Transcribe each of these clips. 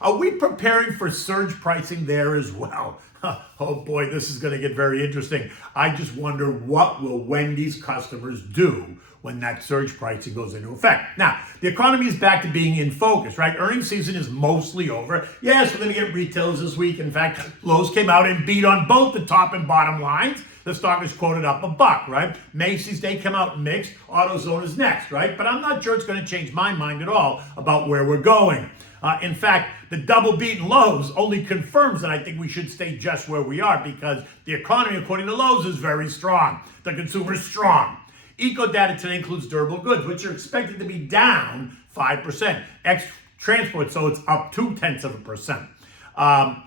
Are we preparing for surge pricing there as well? Oh boy, this is going to get very interesting. I just wonder, what will Wendy's customers do when that surge pricing goes into effect? Now, the economy is back to being in focus, right? Earnings season is mostly over. Yes, we're going to get retailers this week. In fact, Lowe's came out and beat on both the top and bottom lines. The stock is quoted up $1, right? Macy's, they come out mixed. AutoZone is next, right? But I'm not sure it's going to change my mind at all about where we're going. In fact, the double beat in Lowe's only confirms that I think we should stay just where we are, because the economy, according to Lowe's, is very strong. The consumer is strong. Eco data today includes durable goods, which are expected to be down 5%. Transport, so it's up 0.2%.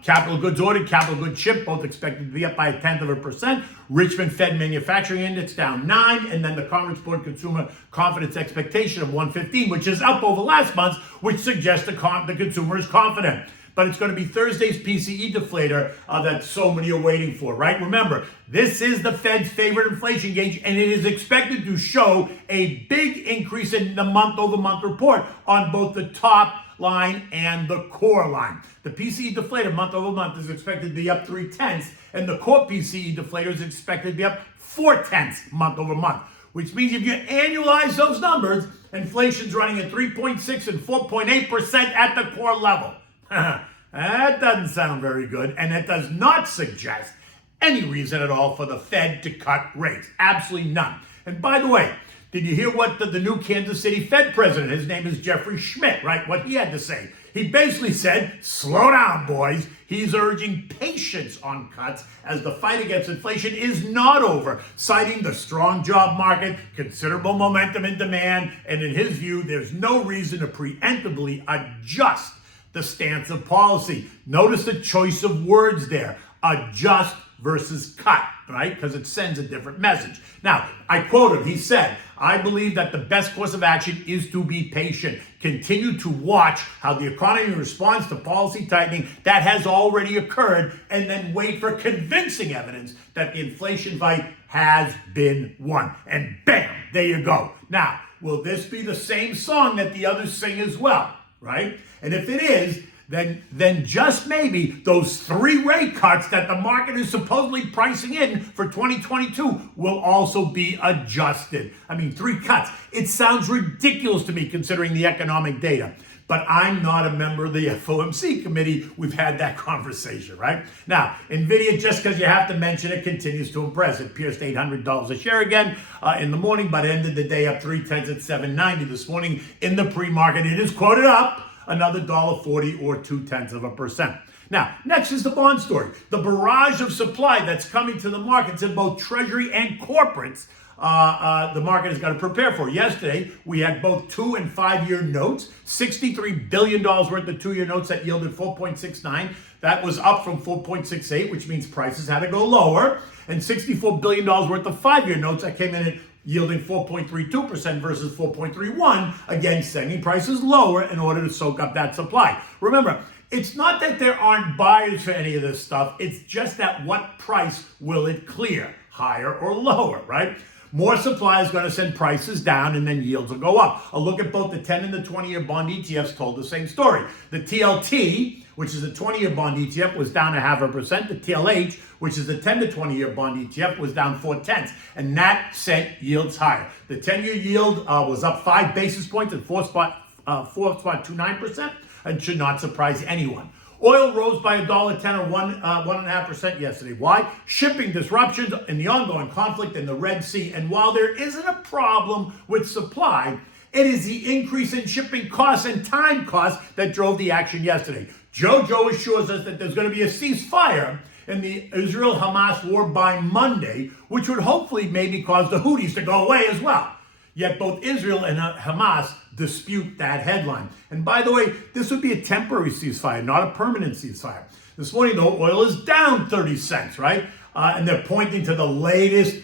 Capital goods ordered, capital goods shipped, both expected to be up by 0.1%. Richmond Fed Manufacturing Index down 9, and then the Conference Board Consumer Confidence expectation of 115, which is up over last month, which suggests the consumer is confident. But it's going to be Thursday's PCE deflator that so many are waiting for, right? Remember, this is the Fed's favorite inflation gauge, and it is expected to show a big increase in the month-over-month report on both the top line and the core line. The PCE deflator month-over-month is expected to be up 0.3, and the core PCE deflator is expected to be up 0.4 month-over-month, which means if you annualize those numbers, inflation's running at 3.6 and 4.8% at the core level. That doesn't sound very good, and it does not suggest any reason at all for the Fed to cut rates. Absolutely none. And by the way, did you hear what the new Kansas City Fed president, his name is Jeffrey Schmidt, right? What he had to say. He basically said, slow down, boys. He's urging patience on cuts as the fight against inflation is not over, citing the strong job market, considerable momentum in demand, and in his view, there's no reason to preemptively adjust the stance of policy. Notice the choice of words there. Adjust versus cut, right? Because it sends a different message. Now, I quote him. He said, I believe that the best course of action is to be patient. Continue to watch how the economy responds to policy tightening that has already occurred, and then wait for convincing evidence that the inflation fight has been won. And bam, there you go. Now, will this be the same song that the others sing as well, right? And if it is, then just maybe those 3 rate cuts that the market is supposedly pricing in for 2022 will also be adjusted. I mean, 3 cuts. It sounds ridiculous to me considering the economic data. But I'm not a member of the FOMC committee. We've had that conversation, right? Now, NVIDIA, just because you have to mention it, continues to impress. It pierced $800 a share again in the morning, but ended the day up 0.3 at $790 this morning in the pre-market. It is quoted up another $1.40 or 0.2%. Now, next is the bond story. The barrage of supply that's coming to the markets in both Treasury and corporates, the market has got to prepare for. Yesterday, we had both 2- and 5-year notes, $63 billion worth of 2-year notes that yielded 4.69. That was up from 4.68, which means prices had to go lower. And $64 billion worth of 5-year notes that came in at yielding 4.32% versus 4.31, again, sending prices lower in order to soak up that supply. Remember, it's not that there aren't buyers for any of this stuff. It's just at what price will it clear, higher or lower, right? More supply is going to send prices down, and then yields will go up. A look at both the 10 and the 20-year bond ETFs told the same story. The TLT, which is a 20-year bond ETF, was down 0.5%. The TLH, which is the 10 to 20-year bond ETF, was down 0.4, and that sent yields higher. The 10-year yield was up 5 basis points at 4.29%, and should not surprise anyone. Oil rose by $1.10 or 1.5% yesterday. Why? Shipping disruptions and the ongoing conflict in the Red Sea. And while there isn't a problem with supply, it is the increase in shipping costs and time costs that drove the action yesterday. JoJo assures us that there's going to be a ceasefire in the Israel-Hamas war by Monday, which would hopefully maybe cause the Houthis to go away as well. Yet both Israel and Hamas dispute that headline. And by the way, this would be a temporary ceasefire, not a permanent ceasefire. This morning, though, oil is down 30 cents, right? And they're pointing to the latest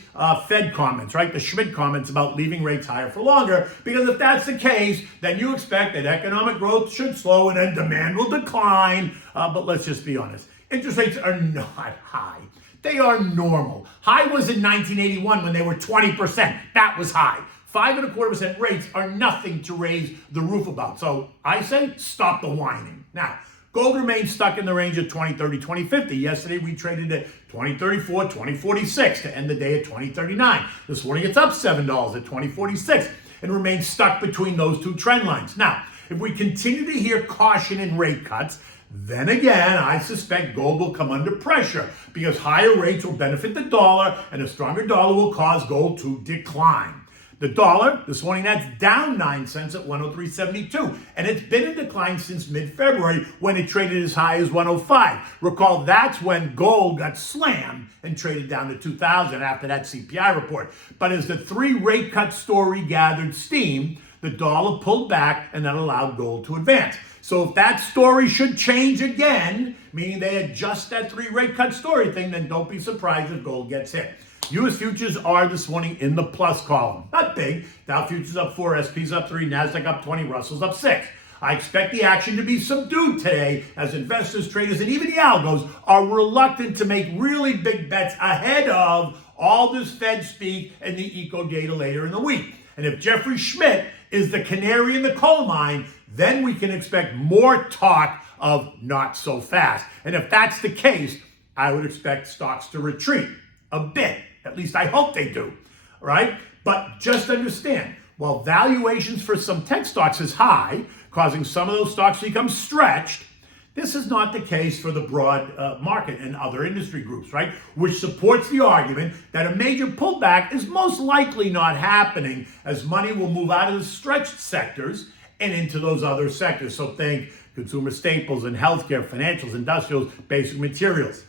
Fed comments, right? The Schmidt comments about leaving rates higher for longer. Because if that's the case, then you expect that economic growth should slow and then demand will decline. But let's just be honest. Interest rates are not high. They are normal. High was in 1981 when they were 20%. That was high. 5.25% rates are nothing to raise the roof about. So I say stop the whining. Now, Gold remains stuck in the range of 2030, 2050. Yesterday, we traded at 2034, 2046 to end the day at 2039. This morning, it's up $7 at 2046 and remains stuck between those two trend lines. Now, if we continue to hear caution in rate cuts, then again, I suspect gold will come under pressure because higher rates will benefit the dollar and a stronger dollar will cause gold to decline. The dollar, this morning, that's down 9 cents at 103.72, and it's been in decline since mid-February when it traded as high as 105. Recall, that's when gold got slammed and traded down to 2,000 after that CPI report. But as the three rate cut story gathered steam, the dollar pulled back and that allowed gold to advance. So if that story should change again, meaning they adjust that three rate cut story thing, then don't be surprised if gold gets hit. U.S. futures are this morning in the plus column. Not big. Dow futures up 4, SP's up 3, NASDAQ up 20, Russell's up 6. I expect the action to be subdued today as investors, traders, and even the algos are reluctant to make really big bets ahead of all this Fed speak and the eco data later in the week. And if Jeffrey Schmidt is the canary in the coal mine, then we can expect more talk of not so fast. And if that's the case, I would expect stocks to retreat a bit. At least I hope they do, right? But just understand, while valuations for some tech stocks is high, causing some of those stocks to become stretched, this is not the case for the broad market and other industry groups, right? Which supports the argument that a major pullback is most likely not happening as money will move out of the stretched sectors and into those other sectors. So think consumer staples and healthcare, financials, industrials, basic materials.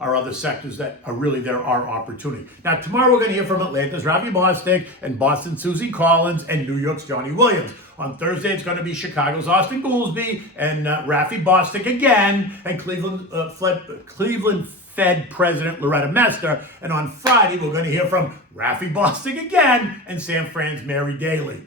Are other sectors that are really there are opportunity. Now, tomorrow we're going to hear from Atlanta's Rafi Bostic and Boston's Susie Collins and New York's Johnny Williams. On Thursday, it's going to be Chicago's Austin Goolsbee and Rafi Bostic again, and Cleveland Fed President Loretta Mester. And on Friday, we're going to hear from Rafi Bostic again and San Fran's Mary Daly.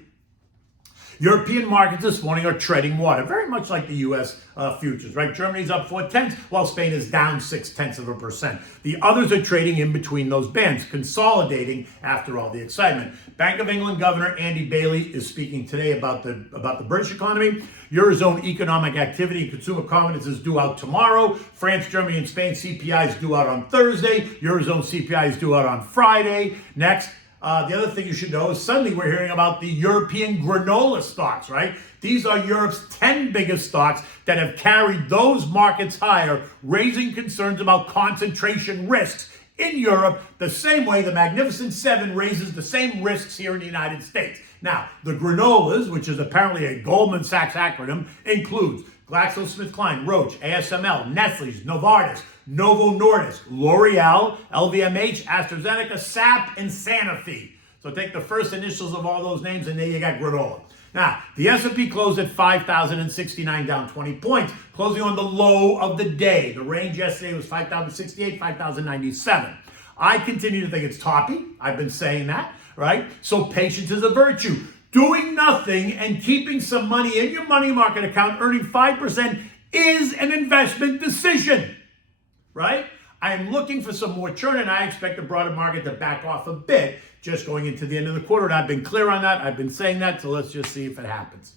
European markets this morning are treading water, very much like the U.S. Futures, right? Germany's up 0.4, while Spain is down 0.6%. The others are trading in between those bands, consolidating after all the excitement. Bank of England Governor Andy Bailey is speaking today about the British economy. Eurozone economic activity and consumer confidence is due out tomorrow. France, Germany, and Spain CPI is due out on Thursday. Eurozone CPI is due out on Friday. Next, the other thing you should know is suddenly we're hearing about the European granola stocks, right? These are Europe's 10 biggest stocks that have carried those markets higher, raising concerns about concentration risks in Europe the same way the Magnificent Seven raises the same risks here in the United States. Now, the granolas, which is apparently a Goldman Sachs acronym, includes GlaxoSmithKline, Roche, ASML, Nestle, Novartis, Novo Nordisk, L'Oreal, LVMH, AstraZeneca, SAP, and Sanofi. So take the first initials of all those names and there you got granola. Now, the S&P closed at 5,069, down 20 points, closing on the low of the day. The range yesterday was 5,068, 5,097. I continue to think it's toppy. I've been saying that, right? So patience is a virtue. Doing nothing and keeping some money in your money market account, earning 5%, is an investment decision, right? I am looking for some more churn, and I expect the broader market to back off a bit just going into the end of the quarter. And I've been clear on that. I've been saying that, so let's just see if it happens.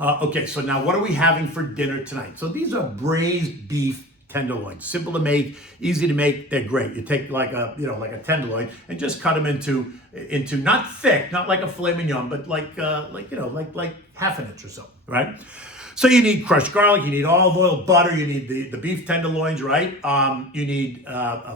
Okay, so now what are we having for dinner tonight? So these are braised beef tenderloins. Simple to make, easy to make. They're great. You take like a tenderloin and just cut them into not thick, not like a filet mignon, but like half an inch or so, right? So you need crushed garlic, you need olive oil, butter, you need the beef tenderloins, right? You need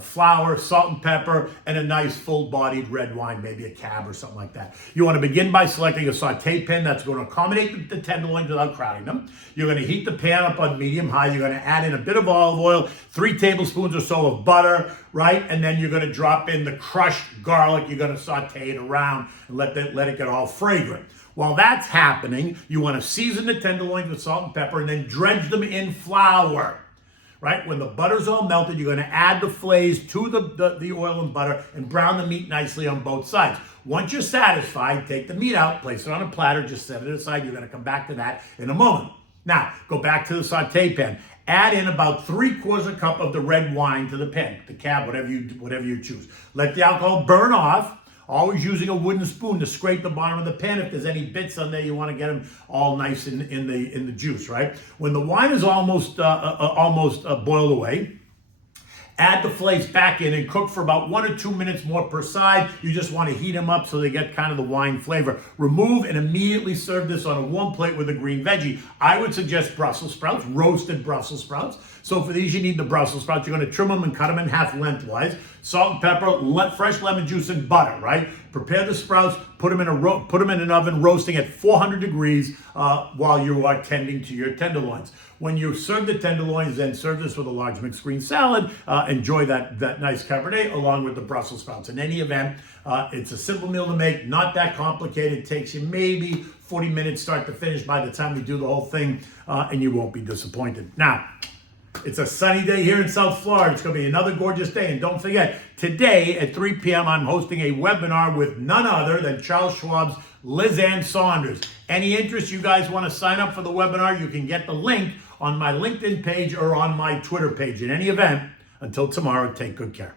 flour, salt and pepper, and a nice full-bodied red wine, maybe a cab or something like that. You want to begin by selecting a saute pan that's going to accommodate the tenderloins without crowding them. You're going to heat the pan up on medium-high. You're going to add in a bit of olive oil, 3 tablespoons or so of butter, right? And then you're going to drop in the crushed garlic. You're going to saute it around and let it get all fragrant. While that's happening, you want to season the tenderloins with salt and pepper and then dredge them in flour, right? When the butter's all melted, you're going to add the fillets to the oil and butter and brown the meat nicely on both sides. Once you're satisfied, take the meat out, place it on a platter, just set it aside. You're going to come back to that in a moment. Now, go back to the saute pan. Add in about 3/4 cup of the red wine to the pan, the cab, whatever you choose. Let the alcohol burn off. Always using a wooden spoon to scrape the bottom of the pan. If there's any bits on there, you want to get them all nice in the juice, right? When the wine is almost boiled away, add the fillets back in and cook for about 1 or 2 minutes more per side. You just want to heat them up so they get kind of the wine flavor. Remove and immediately serve this on a warm plate with a green veggie. I would suggest Brussels sprouts, roasted Brussels sprouts. So for these, you need the Brussels sprouts. You're going to trim them and cut them in half lengthwise. Salt and pepper, fresh lemon juice and butter, right? Prepare the sprouts, put them in an oven, roasting at 400 degrees while you are tending to your tenderloins. When you serve the tenderloins, then serve this with a large mixed green salad. Enjoy that nice Cabernet along with the Brussels sprouts. In any event, it's a simple meal to make, not that complicated. It takes you maybe 40 minutes start to finish by the time you do the whole thing, and you won't be disappointed. Now, it's a sunny day here in South Florida. It's going to be another gorgeous day. And don't forget, today at 3 p.m., I'm hosting a webinar with none other than Charles Schwab's Liz Ann Saunders. Any interest, you guys want to sign up for the webinar, you can get the link on my LinkedIn page or on my Twitter page. In any event, until tomorrow, take good care.